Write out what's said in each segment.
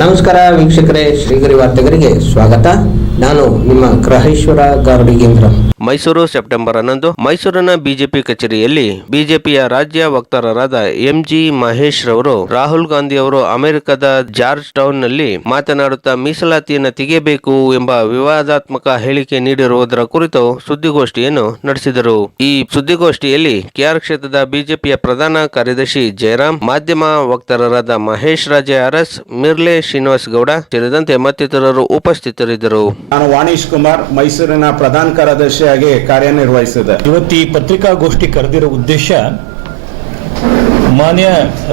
ನಮಸ್ಕಾರ ವೀಕ್ಷಕರೇ, ಶ್ರೀಗರಿ ವಾರ್ತೆಗರಿಗೆ ಸ್ವಾಗತ. ನಾನು ನಿಮ್ಮ ಗ್ರಹೇಶ್ವರ ಗಾರ್ಡಿಗೇಂದ್ರ ಮೈಸೂರು, ಸೆಪ್ಟೆಂಬರ್ ಹನ್ನೊಂದು. ಮೈಸೂರಿನ ಬಿಜೆಪಿ ಕಚೇರಿಯಲ್ಲಿ ಬಿಜೆಪಿಯ ರಾಜ್ಯ ವಕ್ತಾರರಾದ ಎಂಜಿ ಮಹೇಶ್ ರವರು, ರಾಹುಲ್ ಗಾಂಧಿ ಅವರು ಅಮೆರಿಕದ ಜಾರ್ಜ್ ಟೌನ್ನಲ್ಲಿ ಮಾತನಾಡುತ್ತಾ ಮೀಸಲಾತಿಯನ್ನು ತೆಗೆಯಬೇಕು ಎಂಬ ವಿವಾದಾತ್ಮಕ ಹೇಳಿಕೆ ನೀಡಿರುವುದರ ಕುರಿತು ಸುದ್ದಿಗೋಷ್ಠಿಯನ್ನು ನಡೆಸಿದರು. ಈ ಸುದ್ದಿಗೋಷ್ಠಿಯಲ್ಲಿ ಕೆಆರ್ ಕ್ಷೇತ್ರದ ಬಿಜೆಪಿಯ ಪ್ರಧಾನ ಕಾರ್ಯದರ್ಶಿ ಜಯರಾಮ್, ಮಾಧ್ಯಮ ವಕ್ತಾರರಾದ ಮಹೇಶ್ ರಾಜೆ ಅರಸ್ ಮಿರ್ಲೆ ಶ್ರೀನಿವಾಸ್ ಗೌಡ ಸೇರಿದಂತೆ ಮತ್ತಿತರರು ಉಪಸ್ಥಿತರಿದ್ದರು. ನಾನು ವಾಣೀಶ್ ಕುಮಾರ್ ಮೈಸೂರಿನ ಪ್ರಧಾನ ಕಾರ್ಯದರ್ಶಿಯಾಗಿ ಕಾರ್ಯನಿರ್ವಹಿಸಿದೆ. ಇವತ್ತು ಈ ಪತ್ರಿಕಾಗೋಷ್ಠಿ ಕರೆದಿರೋ ಉದ್ದೇಶ ಮಾನ್ಯ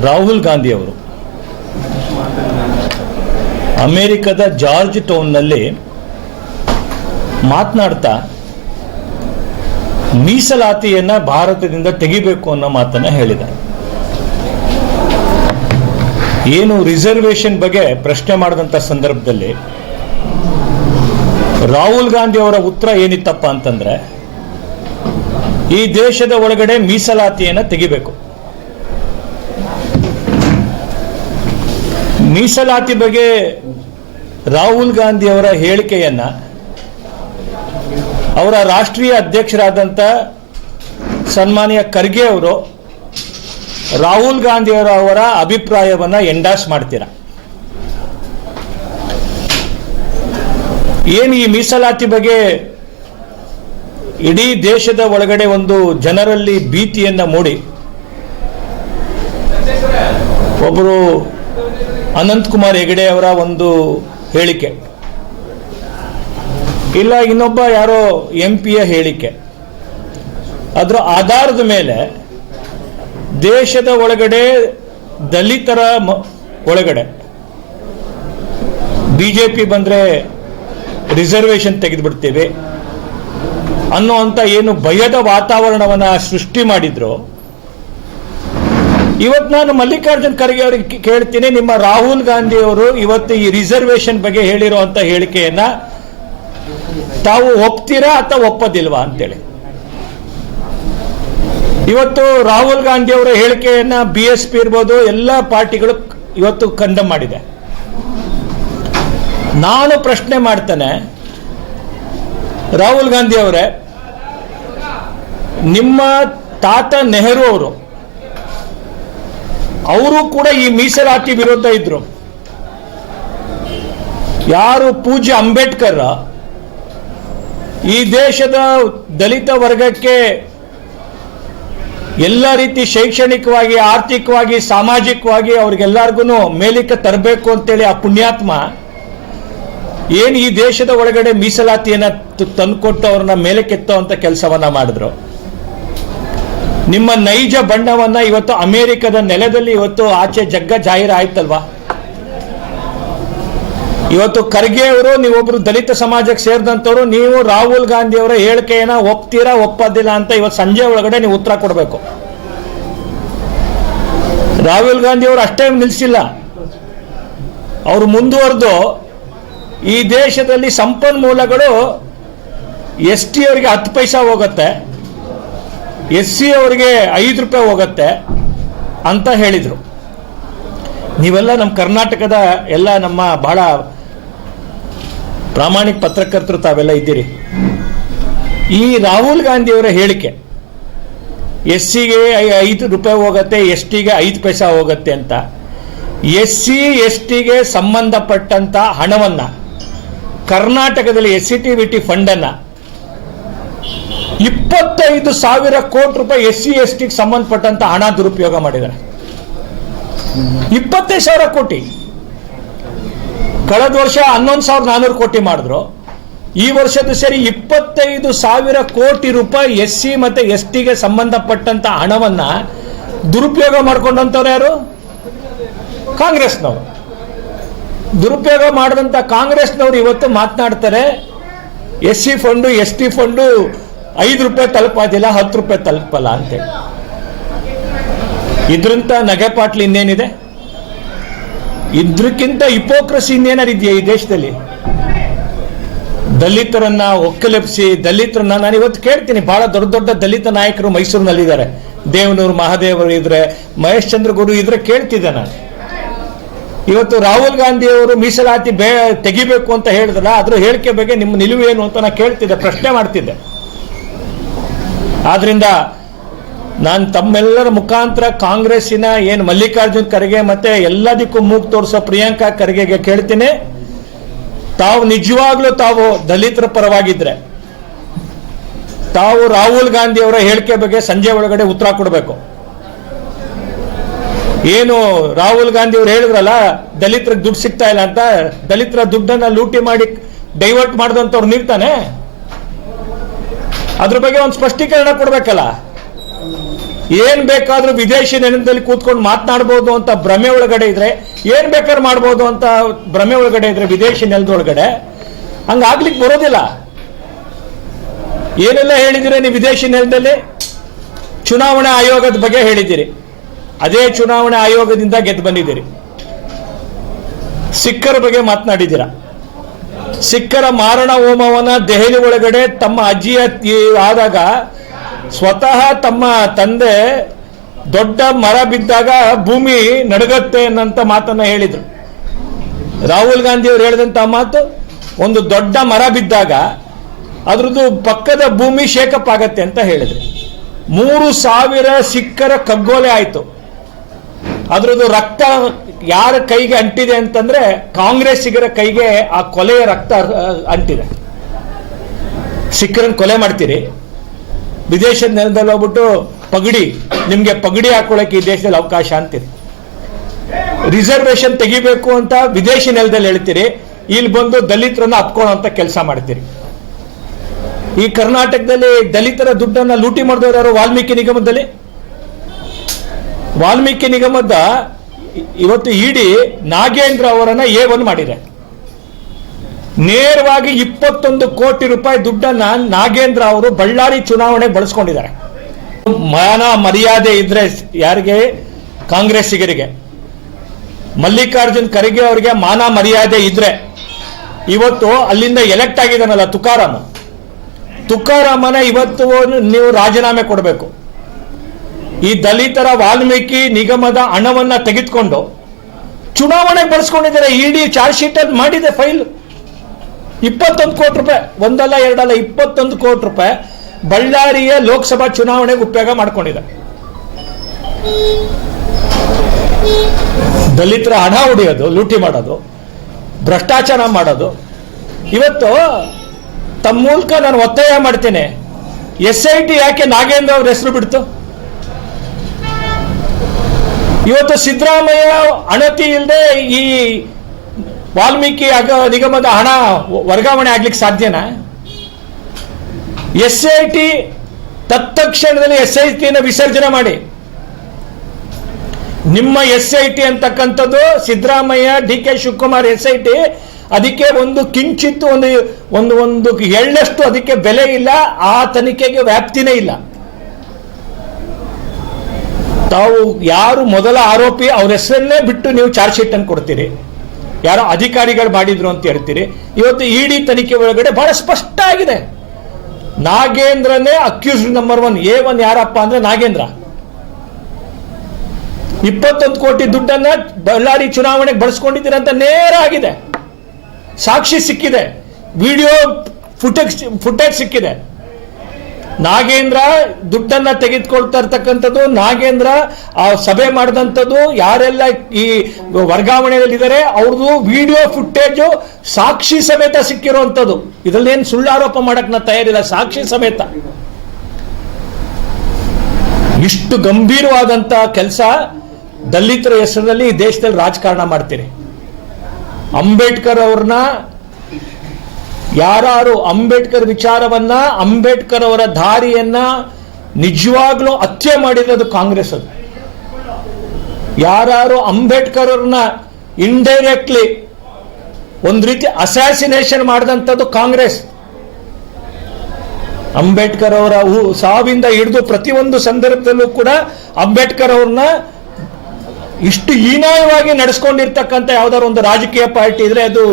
ರಾಹುಲ್ ಗಾಂಧಿ ಅವರು ಅಮೆರಿಕದ ಜಾರ್ಜ್ ಟೌನ್ನಲ್ಲಿ ಮಾತನಾಡ್ತಾ ಮೀಸಲಾತಿಯನ್ನ ಭಾರತದಿಂದ ತೆಗಿಬೇಕು ಅನ್ನೋ ಮಾತನ್ನ ಹೇಳಿದ್ದಾರೆ. ಏನು ರಿಸರ್ವೇಷನ್ ಬಗ್ಗೆ ಪ್ರಶ್ನೆ ಮಾಡಿದಂಥ ಸಂದರ್ಭದಲ್ಲಿ ರಾಹುಲ್ ಗಾಂಧಿ ಅವರ ಉತ್ತರ ಏನಿತ್ತಪ್ಪ ಅಂತಂದ್ರೆ, ಈ ದೇಶದ ಒಳಗಡೆ ಮೀಸಲಾತಿಯನ್ನ ತೆಗಿಬೇಕು. ಮೀಸಲಾತಿ ಬಗ್ಗೆ ರಾಹುಲ್ ಗಾಂಧಿ ಅವರ ಹೇಳಿಕೆಯನ್ನ ಅವರ ರಾಷ್ಟ್ರೀಯ ಅಧ್ಯಕ್ಷರಾದಂಥ ಸನ್ಮಾನ್ಯ ಖರ್ಗೆ ಅವರು ರಾಹುಲ್ ಗಾಂಧಿ ಅವರ ಅವರ ಅಭಿಪ್ರಾಯವನ್ನ ಎಂಡಾಸ್ ಮಾಡ್ತೀರಾ? ಏನು ಈ ಮೀಸಲಾತಿ ಬಗ್ಗೆ ಇಡೀ ದೇಶದ ಒಳಗಡೆ ಒಂದು ಜನರಲ್ಲಿ ಭೀತಿಯನ್ನ ಮೂಡಿ ಒಬ್ಬರು ಅನಂತ್ ಕುಮಾರ್ ಹೆಗಡೆ ಅವರ ಒಂದು ಹೇಳಿಕೆ. ಇಲ್ಲ, ಇನ್ನೊಬ್ಬ ಯಾರೋ ಎಂ ಪಿಯ ಹೇಳಿಕೆ. ಅದರ ಆಧಾರದ ಮೇಲೆ ದೇಶದ ಒಳಗಡೆ, ದಲಿತರ ಒಳಗಡೆ. ಬಿಜೆಪಿ ಬಂದ್ರೆ ರಿಸರ್ವೇಶನ್ ತೆಗೆದುಬಿಡ್ತೇವೆ. ಅನ್ನುವಂಥ ಏನು ಭಯದ ವಾತಾವರಣವನ್ನ ಸೃಷ್ಟಿ ಮಾಡಿದ್ರು. ಇವತ್ತು ನಾನು ಮಲ್ಲಿಕಾರ್ಜುನ್ ಖರ್ಗೆ ಅವರಿಗೆ ಕೇಳ್ತೀನಿ, ನಿಮ್ಮ ರಾಹುಲ್ ಗಾಂಧಿ ಅವರು ಇವತ್ತು ಈ ರಿಸರ್ವೇಶನ್ ಬಗ್ಗೆ ಹೇಳಿರುವಂತ ಹೇಳಿಕೆಯನ್ನ ತಾವು ಒಪ್ತೀರಾ ಅಥವಾ ಒಪ್ಪದಿಲ್ವಾ ಅಂತೇಳಿ. ಇವತ್ತು ರಾಹುಲ್ ಗಾಂಧಿ ಅವರ ಹೇಳಿಕೆಯನ್ನ ಬಿ ಎಸ್ ಪಿ ಇರ್ಬೋದು, ಎಲ್ಲ ಪಾರ್ಟಿಗಳು ಇವತ್ತು ಕಂಡಮ್ ಮಾಡಿದೆ. ನಾನು ಪ್ರಶ್ನೆ ಮಾಡ್ತೇನೆ, ರಾಹುಲ್ ಗಾಂಧಿ ಅವರೇ, ನಿಮ್ಮ ತಾತ ನೆಹರು ಅವರು ಅವರು ಕೂಡ ಈ ಮೀಸಲಾತಿ ವಿರುದ್ಧ ಇದ್ರು. ಯಾರು ಪೂಜ್ಯ ಅಂಬೇಡ್ಕರ್, ಈ ದೇಶದ ದಲಿತ ವರ್ಗಕ್ಕೆ ಎಲ್ಲ ರೀತಿ ಶೈಕ್ಷಣಿಕವಾಗಿ, ಆರ್ಥಿಕವಾಗಿ, ಸಾಮಾಜಿಕವಾಗಿ ಅವ್ರಿಗೆಲ್ಲರಿಗೂ ಮೇಲಿಕ್ಕೆ ತರಬೇಕು ಅಂತೇಳಿ ಆ ಪುಣ್ಯಾತ್ಮ ಏನು ಈ ದೇಶದ ಒಳಗಡೆ ಮೀಸಲಾತಿಯನ್ನ ತಂದುಕೊಟ್ಟು ಅವ್ರನ್ನ ಮೇಲಕ್ಕೆತ್ತೋ ಅಂತ ಕೆಲಸವನ್ನ ಮಾಡಿದ್ರು. ನಿಮ್ಮ ನೈಜ ಬಣ್ಣವನ್ನ ಇವತ್ತು ಅಮೆರಿಕದ ನೆಲದಲ್ಲಿ ಇವತ್ತು ಆಚೆ ಜಗ್ಗ ಜಾಹೀರು ಆಯ್ತಲ್ವಾ ಇವತ್ತು ಖರ್ಗೆ ಅವರು, ನೀವೊಬ್ರು ದಲಿತ ಸಮಾಜಕ್ಕೆ ಸೇರಿದಂತವ್ರು ನೀವು ರಾಹುಲ್ ಗಾಂಧಿ ಅವರ ಹೇಳಿಕೆಯನ್ನ ಒಪ್ತೀರಾ, ಒಪ್ಪದಿಲ್ಲ ಅಂತ ಇವತ್ತು ಸಂಜೆ ಒಳಗಡೆ ನೀವು ಉತ್ತರ ಕೊಡಬೇಕು. ರಾಹುಲ್ ಗಾಂಧಿ ಅವರು ಅಷ್ಟೇ ನಿಲ್ಲಿಸಿಲ್ಲ ಅವರು ಮುಂದುವರೆದು, ಈ ದೇಶದಲ್ಲಿ ಸಂಪನ್ಮೂಲಗಳು ಎಸ್ ಟಿ ಅವರಿಗೆ ಹತ್ತು ಪೈಸ ಹೋಗುತ್ತೆ, ಎಸ್ ಸಿ ಅವರಿಗೆ ಐದು ರೂಪಾಯಿ ಹೋಗುತ್ತೆ ಅಂತ ಹೇಳಿದರು. ನೀವೆಲ್ಲ ನಮ್ಮ ಕರ್ನಾಟಕದ ಎಲ್ಲ ನಮ್ಮ ಬಹಳ ಪ್ರಾಮಾಣಿಕ ಪತ್ರಕರ್ತರು ತಾವೆಲ್ಲ ಇದ್ದೀರಿ. ಈ ರಾಹುಲ್ ಗಾಂಧಿಯವರ ಹೇಳಿಕೆ ಎಸ್ ಸಿಗೆ ಐದು ರೂಪಾಯಿ ಹೋಗುತ್ತೆ ಎಸ್ ಟಿಗೆ ಐದು ಪೈಸಾ ಹೋಗುತ್ತೆ ಅಂತ. ಎಸ್ ಸಿ ಎಸ್ ಟಿಗೆ ಸಂಬಂಧಪಟ್ಟಂತ ಹಣವನ್ನ, ಕರ್ನಾಟಕದಲ್ಲಿ S C T V T ಫಂಡನ್ನ ಇಪ್ಪತ್ತೈದು ಸಾವಿರ ಕೋಟಿ ರೂಪಾಯಿ ಎಸ್ ಸಿ ಎಸ್ ಟಿಗೆ ಸಂಬಂಧಪಟ್ಟಂತ ಹಣ ದುರುಪಯೋಗ ಮಾಡಿದ್ದಾರೆ. ಇಪ್ಪತ್ತೈದು ಸಾವಿರ ಕೋಟಿ. ಕಳೆದ ವರ್ಷ ಹನ್ನೊಂದು ಸಾವಿರದ ನಾನ್ನೂರು ಕೋಟಿ ಮಾಡಿದ್ರು. ಈ ವರ್ಷದ ಸರಿ ಇಪ್ಪತ್ತೈದು ಸಾವಿರ ಕೋಟಿ ರೂಪಾಯಿ ಎಸ್ ಸಿ ಮತ್ತೆ ಎಸ್ ಟಿಗೆ ಸಂಬಂಧಪಟ್ಟಂತ ಹಣವನ್ನ ದುರುಪಯೋಗ ಮಾಡ್ಕೊಂಡಂಥವ್ರು ಯಾರು? ಕಾಂಗ್ರೆಸ್ನವರು. ದುರುಪಯೋಗ ಮಾಡಿದಂತ ಕಾಂಗ್ರೆಸ್ನವರು ಇವತ್ತು ಮಾತನಾಡ್ತಾರೆ, S C fund, S T fund ಐದು ರೂಪಾಯಿ ತಲುಪೋದಿಲ್ಲ, ಹತ್ತು ರೂಪಾಯಿ ತಲುಪಲ್ಲ ಅಂತೇಳಿ ಇದ್ರಂತ ನಗೆಪಾಟ್ಲು ಇನ್ನೇನಿದೆ? ಇದ್ರಕ್ಕಿಂತ ಹಿಪೋಕ್ರಸಿ ಇನ್ನೇನಾರು ಇದೆಯಾ ಈ ದೇಶದಲ್ಲಿ? ದಲಿತರನ್ನ ಒಕ್ಕಲೆಪ್ಸಿ, ದಲಿತರನ್ನ ನಾನು ಇವತ್ತು ಕೇಳ್ತೀನಿ, ಬಹಳ ದೊಡ್ಡ ದೊಡ್ಡ ದಲಿತ ನಾಯಕರು ಮೈಸೂರಿನಲ್ಲಿದ್ದಾರೆ. ದೇವನೂರು ಮಹಾದೇವರು ಇದ್ರೆ, ಮಹೇಶ್ ಚಂದ್ರ ಗುರು ಇದ್ರೆ ಕೇಳ್ತಿದ್ದೆ ನಾನು. ಇವತ್ತು ರಾಹುಲ್ ಗಾಂಧಿ ಅವರು ಮೀಸಲಾತಿ ಬೇ, ತೆಗಿಬೇಕು ಅಂತ ಹೇಳಿದ್ರಲ್ಲ, ಅದ್ರ ಹೇಳಿಕೆ ಬಗ್ಗೆ ನಿಮ್ಮ ನಿಲುವು ಏನು ಅಂತ ನಾನು ಕೇಳ್ತಿದ್ದೆ, ಪ್ರಶ್ನೆ ಮಾಡ್ತಿದ್ದೆ. ಆದ್ರಿಂದ ನಾನು ತಮ್ಮೆಲ್ಲರ ಮುಖಾಂತರ ಕಾಂಗ್ರೆಸ್ಸಿನ ಏನು ಮಲ್ಲಿಕಾರ್ಜುನ್ ಖರ್ಗೆ ಮತ್ತೆ ಎಲ್ಲದಕ್ಕೂ ಮೂಗ್ ತೋರಿಸೋ ಪ್ರಿಯಾಂಕಾ ಖರ್ಗೆಗೆ ಕೇಳ್ತೀನಿ. ತಾವು ನಿಜವಾಗ್ಲೂ ತಾವು ದಲಿತರ ಪರವಾಗಿದ್ರೆ, ತಾವು ರಾಹುಲ್ ಗಾಂಧಿ ಅವರ ಹೇಳಿಕೆ ಬಗ್ಗೆ ಸಂಜೆ ಒಳಗಡೆ ಉತ್ತರ ಕೊಡಬೇಕು. ಏನು ರಾಹುಲ್ ಗಾಂಧಿ ಅವರು ಹೇಳಿದ್ರಲ್ಲ ದಲಿತರ ದುಡ್ಡು ಸಿಗ್ತಾ ಇಲ್ಲ ಅಂತ, ದಲಿತರ ದುಡ್ಡನ್ನ ಲೂಟಿ ಮಾಡಿ ಡೈವರ್ಟ್ ಮಾಡಿದಂಥವ್ರು ನೀರ್ತಾನೆ ಅದ್ರ ಬಗ್ಗೆ ಒಂದು ಸ್ಪಷ್ಟೀಕರಣ ಕೊಡ್ಬೇಕಲ್ಲ. ಏನ್ ಬೇಕಾದ್ರೂ ವಿದೇಶಿ ನೆಲದಲ್ಲಿ ಕೂತ್ಕೊಂಡು ಮಾತನಾಡಬಹುದು ಅಂತ ಭ್ರಮೆ ಒಳಗಡೆ ಇದ್ರೆ, ಏನ್ ಬೇಕಾದ್ರೂ ಮಾಡ್ಬೋದು ಅಂತ ಭ್ರಮೆ ಒಳಗಡೆ ಇದ್ರೆ ವಿದೇಶಿ ನೆಲದೊಳಗಡೆ ಹಂಗಾಗ್ಲಿಕ್ಕೆ ಬರೋದಿಲ್ಲ. ಏನೆಲ್ಲ ಹೇಳಿದಿರಿ ನೀವು ವಿದೇಶಿ ನೆಲದಲ್ಲಿ ಚುನಾವಣಾ ಆಯೋಗದ ಬಗ್ಗೆ ಹೇಳಿದ್ದೀರಿ ಅದೇ ಚುನಾವಣಾ ಆಯೋಗದಿಂದ ಗೆದ್ದು ಬಂದಿದ್ದೀರಿ. ಸಿಖ್ಖರ ಬಗ್ಗೆ ಮಾತನಾಡಿದ್ದೀರಾ? ಸಿಖ್ಖರ ಮಾರಣ ಹೋಮವನ್ನ ದೆಹಲಿ ಒಳಗಡೆ ತಮ್ಮ ಅಜ್ಜಿಯ ಆದಾಗ ಸ್ವತಃ ತಮ್ಮ ತಂದೆ ದೊಡ್ಡ ಮರ ಬಿದ್ದಾಗ ಭೂಮಿ ನಡಗತ್ತೆ ಅನ್ನಂತ ಮಾತನ್ನ ಹೇಳಿದ್ರು. ರಾಹುಲ್ ಗಾಂಧಿ ಅವರು ಹೇಳಿದಂತ ಮಾತು, ಒಂದು ದೊಡ್ಡ ಮರ ಬಿದ್ದಾಗ ಅದ್ರದ್ದು ಪಕ್ಕದ ಭೂಮಿ ಶೇಕಪ್ ಆಗತ್ತೆ ಅಂತ ಹೇಳಿದ್ರು. ಮೂರು ಸಾವಿರ ಸಿಕ್ಕರ ಕಗ್ಗೋಲೆ ಆಯಿತು. ಅದರದ್ದು ರಕ್ತ ಯಾರ ಕೈಗೆ ಅಂಟಿದೆ ಅಂತಂದ್ರೆ ಕಾಂಗ್ರೆಸ್ಸಿಗರ ಕೈಗೆ ಆ ಕೊಲೆಯ ರಕ್ತ ಅಂಟಿದೆ. ಸಿಕ್ಕರನ್ನು ಕೊಲೆ ಮಾಡ್ತೀರಿ. ವಿದೇಶದ ನೆಲದಲ್ಲಿ ಹೋಗ್ಬಿಟ್ಟು ಪಗಡಿ, ನಿಮಗೆ ಪಗಡಿ ಹಾಕೊಳ್ಳೋಕೆ ಈ ದೇಶದಲ್ಲಿ ಅವಕಾಶ ಅಂತೀರಿ ರಿಸರ್ವೇಶನ್ ತೆಗಿಬೇಕು ಅಂತ ವಿದೇಶಿ ನೆಲದಲ್ಲಿ ಹೇಳ್ತೀರಿ, ಇಲ್ಲಿ ಬಂದು ದಲಿತರನ್ನ ಅಂತ ಕೆಲಸ ಮಾಡ್ತೀರಿ. ಈ ಕರ್ನಾಟಕದಲ್ಲಿ ದಲಿತರ ದುಡ್ಡನ್ನ ಲೂಟಿ ಮಾಡಿದವರು ವಾಲ್ಮೀಕಿ ನಿಗಮದಲ್ಲಿ? ವಾಲ್ಮೀಕಿ ನಿಗಮದ ಇವತ್ತು ಇಡಿ ನಾಗೇಂದ್ರ ಅವರನ್ನ ಎ ಒನ್ ಮಾಡಿದೆ ನೇರವಾಗಿ ಇಪ್ಪತ್ತೊಂದು ಕೋಟಿ ರೂಪಾಯಿ ದುಡ್ಡನ್ನ ನಾಗೇಂದ್ರ ಅವರು ಬಳ್ಳಾರಿ ಚುನಾವಣೆ ಬಳಸ್ಕೊಂಡಿದ್ದಾರೆ. ಮಾನ ಮರ್ಯಾದೆ ಇದ್ರೆ ಯಾರಿಗೆ? ಕಾಂಗ್ರೆಸ್ಸಿಗರಿಗೆ. ಮಲ್ಲಿಕಾರ್ಜುನ್ ಖರ್ಗೆ ಅವರಿಗೆ ಮಾನ ಮರ್ಯಾದೆ ಇದ್ರೆ. ಇವತ್ತು ಅಲ್ಲಿಂದ ಎಲೆಕ್ಟ್ ಆಗಿದ್ದಾನಲ್ಲ ತುಕಾರಾಮ. ತುಕಾರಾಮನ ಇವತ್ತು ನೀವು ರಾಜೀನಾಮೆ ಕೊಡಬೇಕು. ಈ ದಲಿತರ ವಾಲ್ಮೀಕಿ ನಿಗಮದ ಹಣವನ್ನ ತೆಗೆದುಕೊಂಡು ಚುನಾವಣೆಗೆ ಬಳಸ್ಕೊಂಡಿದ್ದಾರೆ. ಇಡಿ ಚಾರ್ಜ್ ಶೀಟ್ ಅಲ್ಲಿ ಮಾಡಿದೆ ಫೈಲ್. ಇಪ್ಪತ್ತೊಂದು ಕೋಟಿ ರೂಪಾಯಿ, ಒಂದಲ್ಲ ಎರಡಲ್ಲ ಇಪ್ಪತ್ತೊಂದು ಕೋಟಿ ರೂಪಾಯಿ ಬಳ್ಳಾರಿಯ ಲೋಕಸಭಾ ಚುನಾವಣೆಗೆ ಉಪಯೋಗ ಮಾಡ್ಕೊಂಡಿದೆ. ದಲಿತರ ಹಣ ಹೊಡೆಯೋದು ಲೂಟಿ ಮಾಡೋದು, ಭ್ರಷ್ಟಾಚಾರ ಮಾಡೋದು. ಇವತ್ತು ತಮ್ಮ ಮೂಲಕ ನಾನು ಒತ್ತಾಯ ಮಾಡ್ತೇನೆ. ಎಸ್ ಐ ಟಿ ಯಾಕೆ ನಾಗೇಂದ್ರ ಅವ್ರ ಹೆಸರು ಬಿಡ್ತು? ಇವತ್ತು ಸಿದ್ದರಾಮಯ್ಯ ಅಣತಿ ಇಲ್ಲದೆ ಈ ವಾಲ್ಮೀಕಿ ಅಗ ನಿಗಮದ ಹಣ ವರ್ಗಾವಣೆ ಆಗ್ಲಿಕ್ಕೆ ಸಾಧ್ಯನಾ? ಎಸ್ ಐ ಟಿ ತತ್ಕ್ಷಣದಲ್ಲಿ ಎಸ್ ಐ ಟಿಯನ್ನು ವಿಸರ್ಜನೆ ಮಾಡಿ. ನಿಮ್ಮ ಎಸ್ ಐ ಟಿ ಅಂತಕ್ಕಂಥದ್ದು Siddaramaiah, D K Shivakumar S I T, ಅದಕ್ಕೆ ಒಂದು ಕಿಂಚಿತ್ತು ಒಂದು ಒಂದು ಒಂದು ಎಳ್ಳಷ್ಟು ಅದಕ್ಕೆ ಬೆಲೆ ಇಲ್ಲ, ಆ ತನಿಖೆಗೆ ವ್ಯಾಪ್ತಿನೇ ಇಲ್ಲ. ತಾವು ಯಾರು ಮೊದಲ ಆರೋಪಿ, ಅವ್ರ ಹೆಸರನ್ನೇ ಬಿಟ್ಟು ನೀವು ಚಾರ್ಜ್ ಶೀಟ್ ಅನ್ನು ಕೊಡ್ತೀರಿ. ಯಾರೋ ಅಧಿಕಾರಿಗಳು ಮಾಡಿದ್ರು ಅಂತ ಹೇಳ್ತೀರಿ. ಇವತ್ತು ಇಡಿ ತನಿಖೆ ಒಳಗಡೆ ಬಹಳ ಸ್ಪಷ್ಟ ಆಗಿದೆ ನಾಗೇಂದ್ರನೇ accused number one A one ಯಾರಪ್ಪ ಅಂದ್ರೆ ನಾಗೇಂದ್ರ. ಇಪ್ಪತ್ತೊಂದು ಕೋಟಿ ದುಡ್ಡನ್ನ ಬಳ್ಳಾರಿ ಚುನಾವಣೆಗೆ ಬಳಸ್ಕೊಂಡಿದ್ದೀರ ಅಂತ ನೇರ ಆಗಿದೆ. ಸಾಕ್ಷಿ ಸಿಕ್ಕಿದೆ. ವಿಡಿಯೋ ಫುಟೇಜ್ ಫುಟೇಜ್ ಸಿಕ್ಕಿದೆ. ನಾಗೇಂದ್ರ ದುಡ್ಡನ್ನ ತೆಗೆದುಕೊಳ್ತಾ ಇರ್ತಕ್ಕಂಥದ್ದು, ನಾಗೇಂದ್ರ ಆ ಸಭೆ ಮಾಡಿದಂಥದ್ದು, ಯಾರೆಲ್ಲ ಈ ವರ್ಗಾವಣೆಯಲ್ಲಿದ್ದಾರೆ, ಅವ್ರದ್ದು ವಿಡಿಯೋ ಫುಟೇಜು ಸಾಕ್ಷಿ ಸಮೇತ ಸಿಕ್ಕಿರುವಂಥದ್ದು. ಇದ್ರಲ್ಲೇನು ಸುಳ್ಳು ಆರೋಪ ಮಾಡಕ್ ನಾ ತಯಾರಿಲ್ಲ, ಸಾಕ್ಷಿ ಸಮೇತ. ಇಷ್ಟು ಗಂಭೀರವಾದಂತ ಕೆಲಸ ದಲಿತರ ಹೆಸರಿನಲ್ಲಿ ಈ ದೇಶದಲ್ಲಿ ರಾಜಕಾರಣ ಮಾಡ್ತೀರಿ. ಅಂಬೇಡ್ಕರ್ ಅವ್ರನ್ನ ಯಾರು ಅಂಬೇಡ್ಕರ್ ವಿಚಾರವನ್ನ, ಅಂಬೇಡ್ಕರ್ ಅವರ ದಾರಿಯನ್ನ ನಿಜವಾಗ್ಲೂ ಹತ್ಯೆ ಮಾಡಿರೋದು ಕಾಂಗ್ರೆಸ್ ಅದು. ಯಾರು ಅಂಬೇಡ್ಕರ್ ಅವ್ರನ್ನ ಇಂಡೈರೆಕ್ಟ್ಲಿ ಒಂದು ರೀತಿ ಅಸಾಸಿನೇಷನ್ ಮಾಡಿದಂಥದ್ದು ಕಾಂಗ್ರೆಸ್. ಅಂಬೇಡ್ಕರ್ ಅವರ ಸಾವಿಂದ ಹಿಡಿದು ಪ್ರತಿಯೊಂದು ಸಂದರ್ಭದಲ್ಲೂ ಕೂಡ ಅಂಬೇಡ್ಕರ್ ಅವ್ರನ್ನ ಇಷ್ಟು ಹೀನಾಯವಾಗಿ ನಡೆಸ್ಕೊಂಡಿರ್ತಕ್ಕಂಥ ಯಾವ್ದಾದ್ರು ಒಂದು ರಾಜಕೀಯ ಪಾರ್ಟಿ ಇದ್ರೆ ಅದು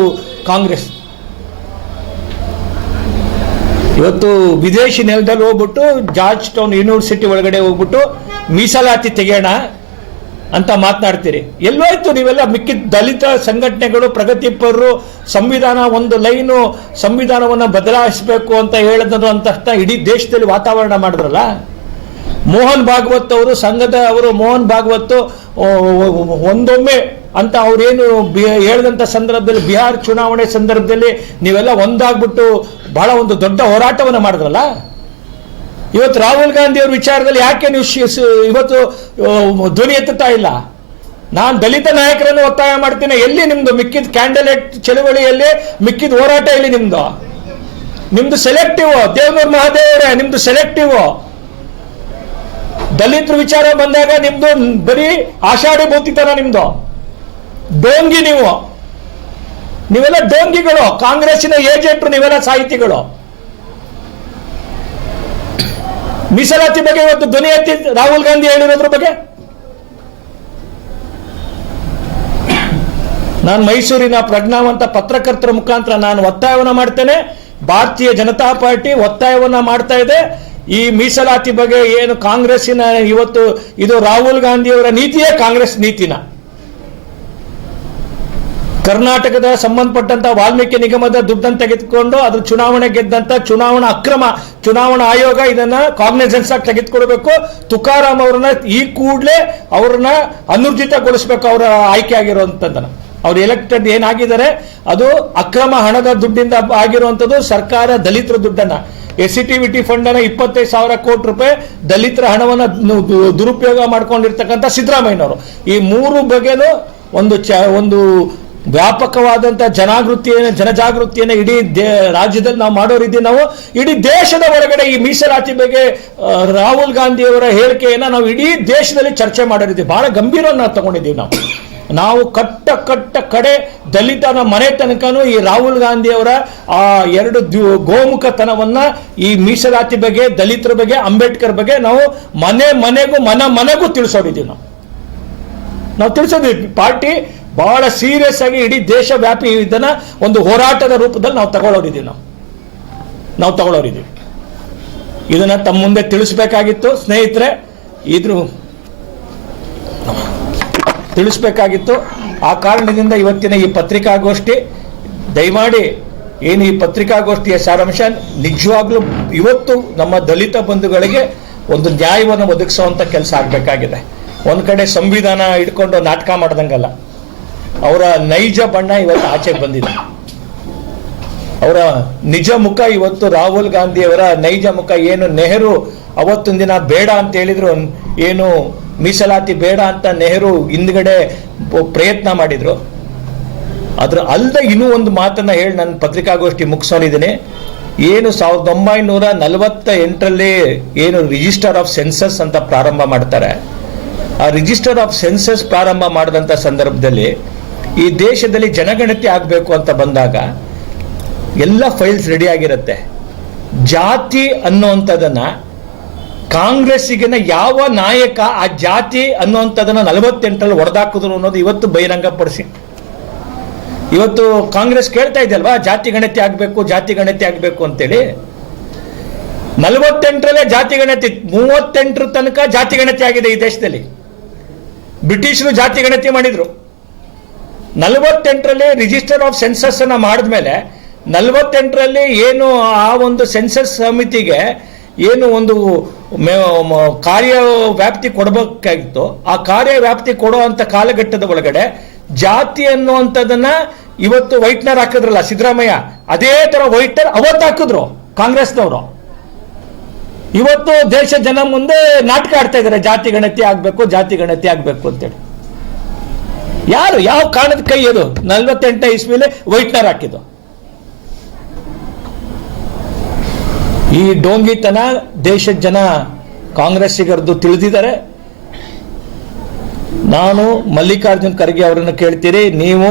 ಕಾಂಗ್ರೆಸ್. ಇವತ್ತು ವಿದೇಶಿ ನೆಲದಲ್ಲಿ ಹೋಗ್ಬಿಟ್ಟು ಜಾರ್ಜ್ ಟೌನ್ ಯೂನಿವರ್ಸಿಟಿ ಒಳಗಡೆ ಹೋಗ್ಬಿಟ್ಟು ಮೀಸಲಾತಿ ತೆಗೆಯೋಣ ಅಂತ ಮಾತನಾಡ್ತೀರಿ. ಎಲ್ಲೋಯ್ತು ನೀವೆಲ್ಲ ಮಿಕ್ಕಿದ ದಲಿತ ಸಂಘಟನೆಗಳು, ಪ್ರಗತಿಪರರು, ಸಂವಿಧಾನ ಒಂದು ಲೈನು ಸಂವಿಧಾನವನ್ನು ಬದಲಾಯಿಸಬೇಕು ಅಂತ ಹೇಳಿದ್ರು ಅಂತ ಇಡೀ ದೇಶದಲ್ಲಿ ವಾತಾವರಣ ಮಾಡಿದ್ರಲ್ಲ? ಮೋಹನ್ ಭಾಗವತ್ ಅವರು, ಸಂಘದ ಅವರು ಮೋಹನ್ ಭಾಗವತ್ ಒಂದೊಮ್ಮೆ ಅಂತ ಅವ್ರೇನು ಬಿ ಹೇಳಿದಂಥ ಸಂದರ್ಭದಲ್ಲಿ ಬಿಹಾರ್ ಚುನಾವಣೆ ಸಂದರ್ಭದಲ್ಲಿ ನೀವೆಲ್ಲ ಒಂದಾಗ್ಬಿಟ್ಟು ಬಹಳ ಒಂದು ದೊಡ್ಡ ಹೋರಾಟವನ್ನು ಮಾಡಿದ್ರಲ್ಲ? ಇವತ್ತು ರಾಹುಲ್ ಗಾಂಧಿ ಅವ್ರ ವಿಚಾರದಲ್ಲಿ ಯಾಕೆ ನೀವು ಇವತ್ತು ಧ್ವನಿ ಎತ್ತುತ್ತಾ ಇಲ್ಲ? ನಾನು ದಲಿತ ನಾಯಕರನ್ನು ಒತ್ತಾಯ ಮಾಡ್ತೀನಿ. ಎಲ್ಲಿ ನಿಮ್ದು ಮಿಕ್ಕಿದ ಕ್ಯಾಂಡಿಡೇಟ್ ಚಳುವಳಿಯಲ್ಲಿ ಮಿಕ್ಕಿದ ಹೋರಾಟ ಎಲ್ಲಿ ನಿಮ್ದು? ನಿಮ್ದು ಸೆಲೆಕ್ಟಿವ್ ದೇವನೂರ್ ಮಹಾದೇವರೇ ನಿಮ್ದು ಸೆಲೆಕ್ಟಿವ್. ದಲಿತರ ವಿಚಾರ ಬಂದಾಗ ನಿಮ್ದು ಬರೀ ಆಷಾಢಿ ಭೂತಿತನ ನಿಮ್ದು. ಡೋಂಗಿ ನೀವು. ನೀವೆಲ್ಲ ಡೋಂಗಿಗಳು, ಕಾಂಗ್ರೆಸ್ಸಿನ ಏಜೆಂಟ್ರು, ನೀವೆಲ್ಲ ಸಾಹಿತಿಗಳು. ಮೀಸಲಾತಿ ಬಗ್ಗೆ ಇವತ್ತು ಧ್ವನಿ ಎತ್ತಿ ರಾಹುಲ್ ಗಾಂಧಿ ಹೇಳಿರೋದ್ರ ಬಗ್ಗೆ? ನಾನು ಮೈಸೂರಿನ ಪ್ರಜ್ಞಾವಂತ ಪತ್ರಕರ್ತರ ಮುಖಾಂತರ ನಾನು ಒತ್ತಾಯವನ್ನ ಮಾಡ್ತೇನೆ. ಭಾರತೀಯ ಜನತಾ ಪಾರ್ಟಿ ಒತ್ತಾಯವನ್ನ ಮಾಡ್ತಾ ಇದೆ. ಈ ಮೀಸಲಾತಿ ಬಗ್ಗೆ ಏನು ಕಾಂಗ್ರೆಸ್ಸಿನ ಇವತ್ತು ಇದು ರಾಹುಲ್ ಗಾಂಧಿಯವರ ನೀತಿಯೇ ಕಾಂಗ್ರೆಸ್ ನೀತಿನ? ಕರ್ನಾಟಕದ ಸಂಬಂಧಪಟ್ಟಂತ ವಾಲ್ಮೀಕಿ ನಿಗಮದ ದುಡ್ಡನ್ನು ತೆಗೆದುಕೊಂಡು ಅದ್ರ ಚುನಾವಣೆ ಗೆದ್ದಂತ ಚುನಾವಣಾ ಅಕ್ರಮ ಚುನಾವಣಾ ಆಯೋಗ ಇದನ್ನ ಕಾಗ್ನಿಸೆನ್ಸ್ ಆಗಿ ತೆಗೆದುಕೊಳ್ಬೇಕು ತುಕಾರಾಮ್ ಅವ್ರನ್ನ ಈ ಕೂಡಲೇ ಅವ್ರನ್ನ ಅನುರ್ಜಿತಗೊಳಿಸ್ಬೇಕು ಅವರ ಆಯ್ಕೆ ಆಗಿರುವಂತದ್ದನ್ನ. ಅವ್ರು ಎಲೆಕ್ಟೆಡ್ ಏನಾಗಿದ್ದಾರೆ, ಅದು ಅಕ್ರಮ ಹಣದ ದುಡ್ಡಿಂದ ಆಗಿರುವಂತದ್ದು ಸರ್ಕಾರ ದಲಿತರ ದುಡ್ಡನ್ನ. S C T V T fund ಅನ್ನ ಇಪ್ಪತ್ತೈದು ಸಾವಿರ ಕೋಟಿ ರೂಪಾಯಿ ದಲಿತರ ಹಣವನ್ನ ದುರುಪಯೋಗ ಮಾಡ್ಕೊಂಡಿರ್ತಕ್ಕಂಥ ಸಿದ್ದರಾಮಯ್ಯನವರು. ಈ ಮೂರು ಬಗೆನು ಒಂದು ಚ, ಒಂದು ವ್ಯಾಪಕವಾದಂಥ ಜನಾಗೃತಿಯನ್ನು, ಜನಜಾಗೃತಿಯನ್ನು ಇಡೀ ದೇ, ರಾಜ್ಯದಲ್ಲಿ ನಾವು ಮಾಡೋ ರೀತಿ ನಾವು ಇಡೀ ದೇಶದ ಹೊರಗಡೆ ಈ ಮೀಸಲಾತಿ ಬಗ್ಗೆ ರಾಹುಲ್ ಗಾಂಧಿಯವರ ಹೇಳಿಕೆಯನ್ನು ನಾವು ಇಡೀ ದೇಶದಲ್ಲಿ ಚರ್ಚೆ ಮಾಡೋ ರೀತಿ ಬಹಳ ಗಂಭೀರವನ್ನು ತಗೊಂಡಿದ್ದೀವಿ ನಾವು. ನಾವು ಕಟ್ಟ ಕಟ್ಟ ಕಡೆ ದಲಿತನ ಮನೆ ತನಕನೂ ಈ ರಾಹುಲ್ ಗಾಂಧಿಯವರ ಆ ಎರಡು ಗೋಮುಖತನವನ್ನ ಈ ಮೀಸಲಾತಿ ಬಗ್ಗೆ, ದಲಿತರ ಬಗ್ಗೆ, ಅಂಬೇಡ್ಕರ್ ಬಗ್ಗೆ ನಾವು ಮನೆ ಮನೆಗೂ, ಮನ ಮನೆಗೂ ತಿಳಿಸೋರಿದ್ದೀವಿ ನಾವು. ನಾವು ತಿಳಿಸೋದಿದ್ವಿ ಪಾರ್ಟಿ ಬಹಳ ಸೀರಿಯಸ್ ಆಗಿ ಇಡೀ ದೇಶವ್ಯಾಪಿ ಇದನ್ನ ಒಂದು ಹೋರಾಟದ ರೂಪದಲ್ಲಿ ನಾವು ತಗೊಳ್ಳೋರಿದ್ದೀವಿ ನಾವು. ನಾವು ತಗೊಳ್ಳೋರಿದ್ದೀವಿ. ಇದನ್ನ ತಮ್ಮ ಮುಂದೆ ತಿಳಿಸ್ಬೇಕಾಗಿತ್ತು. ಸ್ನೇಹಿತರೆ, ಇದ್ರು ತಿಳಿಸ್ಬೇಕಾಗಿತ್ತು. ಆ ಕಾರಣದಿಂದ ಇವತ್ತಿನ ಈ ಪತ್ರಿಕಾಗೋಷ್ಠಿ, ದಯಮಾಡಿ ಏನು ಈ ಪತ್ರಿಕಾಗೋಷ್ಠಿಯ ಸಾರಾಂಶ, ನಿಜವಾಗ್ಲೂ ಇವತ್ತು ನಮ್ಮ ದಲಿತ ಬಂಧುಗಳಿಗೆ ಒಂದು ನ್ಯಾಯವನ್ನು ಒದಗಿಸುವಂತ ಕೆಲಸ ಆಗಬೇಕಾಗಿದೆ. ಒಂದ್ ಕಡೆ ಸಂವಿಧಾನ ಇಟ್ಕೊಂಡು ನಾಟಕ ಮಾಡ್ದಂಗಲ್ಲ. ಅವರ ನೈಜ ಬಣ್ಣ ಇವತ್ತು ಆಚೆಗೆ ಬಂದಿದೆ. ಅವರ ನಿಜ ಮುಖ ಇವತ್ತು ರಾಹುಲ್ ಗಾಂಧಿಯವರ ನೈಜ ಮುಖ ಏನು ನೆಹರು ಅವತ್ತೊಂದು ದಿನ ಬೇಡ ಅಂತ ಹೇಳಿದ್ರು, ಏನು ಮೀಸಲಾತಿ ಬೇಡ ಅಂತ ನೆಹರು ಹಿಂದ್ಗಡೆ ಪ್ರಯತ್ನ ಮಾಡಿದ್ರು. ಅದ್ರ ಅಲ್ಲದೆ ಇನ್ನೂ ಒಂದು ಮಾತನ್ನ ಹೇಳಿ ನಾನು ಪತ್ರಿಕಾಗೋಷ್ಠಿ ಮುಗಿಸೋನಿದ್ದೀನಿ ಏನು ಸಾವಿರದ ಒಂಬೈನೂರ ನಲವತ್ತ ಎಂಟರಲ್ಲಿ ಏನು ರಿಜಿಸ್ಟರ್ ಆಫ್ ಸೆನ್ಸಸ್ ಅಂತ ಪ್ರಾರಂಭ ಮಾಡ್ತಾರೆ. ಆ ರಿಜಿಸ್ಟರ್ ಆಫ್ ಸೆನ್ಸಸ್ ಪ್ರಾರಂಭ ಮಾಡಿದಂಥ ಸಂದರ್ಭದಲ್ಲಿ ಈ ದೇಶದಲ್ಲಿ ಜನಗಣತಿ ಆಗಬೇಕು ಅಂತ ಬಂದಾಗ ಎಲ್ಲ ಫೈಲ್ಸ್ ರೆಡಿ ಆಗಿರುತ್ತೆ. ಜಾತಿ ಅನ್ನುವಂಥದ್ದನ್ನ ಕಾಂಗ್ರೆಸ್ಸಿಗಿನ ಯಾವ ನಾಯಕ ಆ ಜಾತಿ ಅನ್ನುವಂಥದ್ದನ್ನು ನಲವತ್ತೆಂಟರಲ್ಲಿ ಹೊಡೆದಾಕಿದ್ರು ಅನ್ನೋದು ಇವತ್ತು ಬಹಿರಂಗಪಡಿಸಿ. ಇವತ್ತು ಕಾಂಗ್ರೆಸ್ ಕೇಳ್ತಾ ಇದೆಯಲ್ವಾ, ಜಾತಿ ಗಣತಿ ಆಗಬೇಕು, ಜಾತಿ ಗಣತಿ ಆಗಬೇಕು ಅಂತೇಳಿ? ನಲವತ್ತೆಂಟರಲ್ಲೇ ಜಾತಿ ಗಣತಿ, ಮೂವತ್ತೆಂಟರ ತನಕ ಜಾತಿ ಗಣತಿ ಆಗಿದೆ ಈ ದೇಶದಲ್ಲಿ. ಬ್ರಿಟಿಷರು ಜಾತಿ ಗಣತಿ ಮಾಡಿದ್ರು. ನಲವತ್ತೆಂಟರಲ್ಲಿ ರಿಜಿಸ್ಟರ್ ಆಫ್ ಸೆನ್ಸಸ್ ಅನ್ನ ಮಾಡಿದ್ಮೇಲೆ ನಲವತ್ತೆಂಟರಲ್ಲಿ ಏನು ಆ ಒಂದು ಸೆನ್ಸಸ್ ಸಮಿತಿಗೆ ಏನು ಒಂದು ಕಾರ್ಯ ವ್ಯಾಪ್ತಿ ಕೊಡಬೇಕಾಗಿತ್ತು, ಆ ಕಾರ್ಯ ವ್ಯಾಪ್ತಿ ಕೊಡೋ ಅಂತ ಕಾಲಘಟ್ಟದ ಒಳಗಡೆ ಜಾತಿ ಅನ್ನುವಂಥದ್ದನ್ನ ಇವತ್ತು ವೈಟ್ನರ್ ಹಾಕಿದ್ರಲ್ಲ ಸಿದ್ದರಾಮಯ್ಯ, ಅದೇ ತರ ವೈಟ್ನರ್ ಅವತ್ತು ಹಾಕಿದ್ರು ಕಾಂಗ್ರೆಸ್ನವರು. ಇವತ್ತು ದೇಶ ಜನ ಮುಂದೆ ನಾಟಕ ಆಡ್ತಾ ಇದ್ದಾರೆ, ಜಾತಿ ಗಣತಿ ಆಗಬೇಕು, ಜಾತಿ ಗಣತಿ ಆಗಬೇಕು ಅಂತೇಳಿ. ಯಾರು? ಯಾವ ಕಾಣದ ಕೈ ಅದು? ನಲ್ವತ್ತೆಂಟ ಇಸ್ವಿಲೆ ವೈಟ್ನರ್ ಹಾಕಿದ್ದು. ಈ ಡೋಂಗಿತನ ದೇಶದ ಜನ ಕಾಂಗ್ರೆಸ್ಸಿಗರದ್ದು ತಿಳಿದಿದ್ದಾರೆ. ನಾನು ಮಲ್ಲಿಕಾರ್ಜುನ್ ಖರ್ಗೆ ಅವರನ್ನು ಕೇಳ್ತೀರಿ. ನೀವು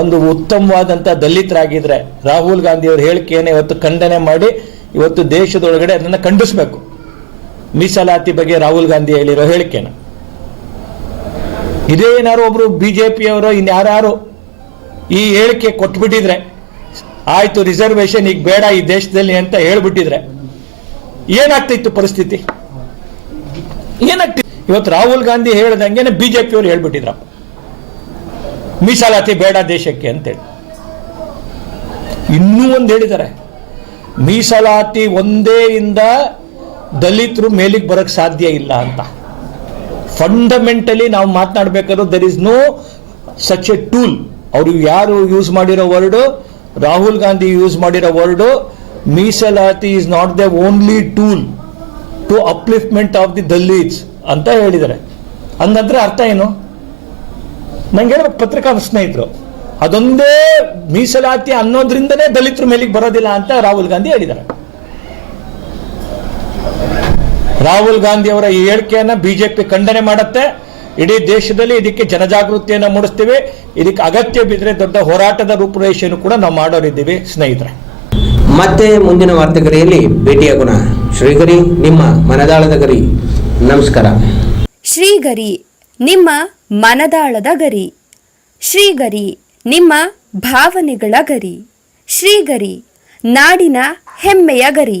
ಒಂದು ಉತ್ತಮವಾದಂಥ ದಲಿತರಾಗಿದ್ರೆ, ರಾಹುಲ್ ಗಾಂಧಿ ಅವರು ಹೇಳಿಕೆಯನ್ನು ಇವತ್ತು ಖಂಡನೆ ಮಾಡಿ, ಇವತ್ತು ದೇಶದೊಳಗಡೆ ಅದನ್ನು ಖಂಡಿಸಬೇಕು. ಮೀಸಲಾತಿ ಬಗ್ಗೆ ರಾಹುಲ್ ಗಾಂಧಿ ಹೇಳಿರೋ ಹೇಳಿಕೆನ. ಇದೇ ಏನಾರು ಒಬ್ರು ಬಿಜೆಪಿಯವರು ಇನ್ಯಾರು ಈ ಹೇಳಿಕೆ ಕೊಟ್ಬಿಟ್ಟಿದ್ರೆ, ಆಯ್ತು ರಿಸರ್ವೇಶನ್ ಈಗ ಬೇಡ ಈ ದೇಶದಲ್ಲಿ ಅಂತ ಹೇಳ್ಬಿಟ್ಟಿದ್ರೆ, ಏನಾಗ್ತಿತ್ತು ಪರಿಸ್ಥಿತಿ? ಏನಾಗ್ತಿತ್ತು? ಇವತ್ತು ರಾಹುಲ್ ಗಾಂಧಿ ಹೇಳ್ದಂಗೆ ಬಿಜೆಪಿಯವರು ಹೇಳ್ಬಿಟ್ಟಿದ್ರಪ್ಪ ಮೀಸಲಾತಿ ಬೇಡ ದೇಶಕ್ಕೆ ಅಂತೇಳಿ. ಇನ್ನೂ ಒಂದು ಹೇಳಿದ್ದಾರೆ. ಮೀಸಲಾತಿ ಒಂದೇ ಇಂದ ದಲಿತರು ಮೇಲಿಗೆ ಬರಕ್ ಸಾಧ್ಯ ಇಲ್ಲ ಅಂತ. ಫಂಡಮೆಂಟಲಿ ನಾವು ಮಾತನಾಡಬೇಕಾದ್ರೂ there is no such a tool ಅವರು ಯಾರು ಯೂಸ್ ಮಾಡಿರೋ ವರ್ಡು ರಾಹುಲ್ ಗಾಂಧಿ ಯೂಸ್ ಮಾಡಿರೋ ವರ್ಡು ಮೀಸಲಾತಿ is not the only tool to upliftment of the Dalits ಅಂತ ಹೇಳಿದ್ದಾರೆ. ಹಂಗಂದ್ರೆ ಅರ್ಥ ಏನು? ನಂಗೆ ಪತ್ರಿಕಾ ಸ್ನೇಹಿತರು, ಅದೊಂದೇ ಮೀಸಲಾತಿ ಅನ್ನೋದ್ರಿಂದನೇ ದಲಿತರ ಮೇಲಿಗೆ ಬರೋದಿಲ್ಲ ಅಂತ ರಾಹುಲ್ ಗಾಂಧಿ ಹೇಳಿದ್ದಾರೆ. ರಾಹುಲ್ ಗಾಂಧಿ ಅವರ ಈ ಹೇಳಿಕೆಯನ್ನ ಬಿಜೆಪಿ ಖಂಡನೆ ಮಾಡುತ್ತೆ. ಇಡೀ ದೇಶದಲ್ಲಿ ಇದಕ್ಕೆ ಜನಜಾಗೃತಿಯನ್ನು ಮೂಡಿಸ್ತೀವಿ. ಇದಕ್ಕೆ ಅಗತ್ಯ ಬಿದ್ದರೆ ದೊಡ್ಡ ಹೋರಾಟದ ರೂಪುರೇಷೆಯನ್ನು ಕೂಡ ನಾವು ಮಾಡೋರಿದ್ದೀವಿ ಸ್ನೇಹಿತರೆ. ಮತ್ತೆ ಮುಂದಿನ ವಾರ್ತೆಗರಿಯಲ್ಲಿ ಭೇಟಿಯಾಗೋಣ. ಶ್ರೀಗರಿ ನಿಮ್ಮ ಮನದಾಳದ ಗರಿ. ನಮಸ್ಕಾರ. ಶ್ರೀಗರಿ ನಿಮ್ಮ ಮನದಾಳದ ಗರಿ. ಶ್ರೀಗರಿ ನಿಮ್ಮ ಭಾವನೆಗಳ ಗರಿ. ಶ್ರೀಗರಿ ನಾಡಿನ ಹೆಮ್ಮೆಯ ಗರಿ.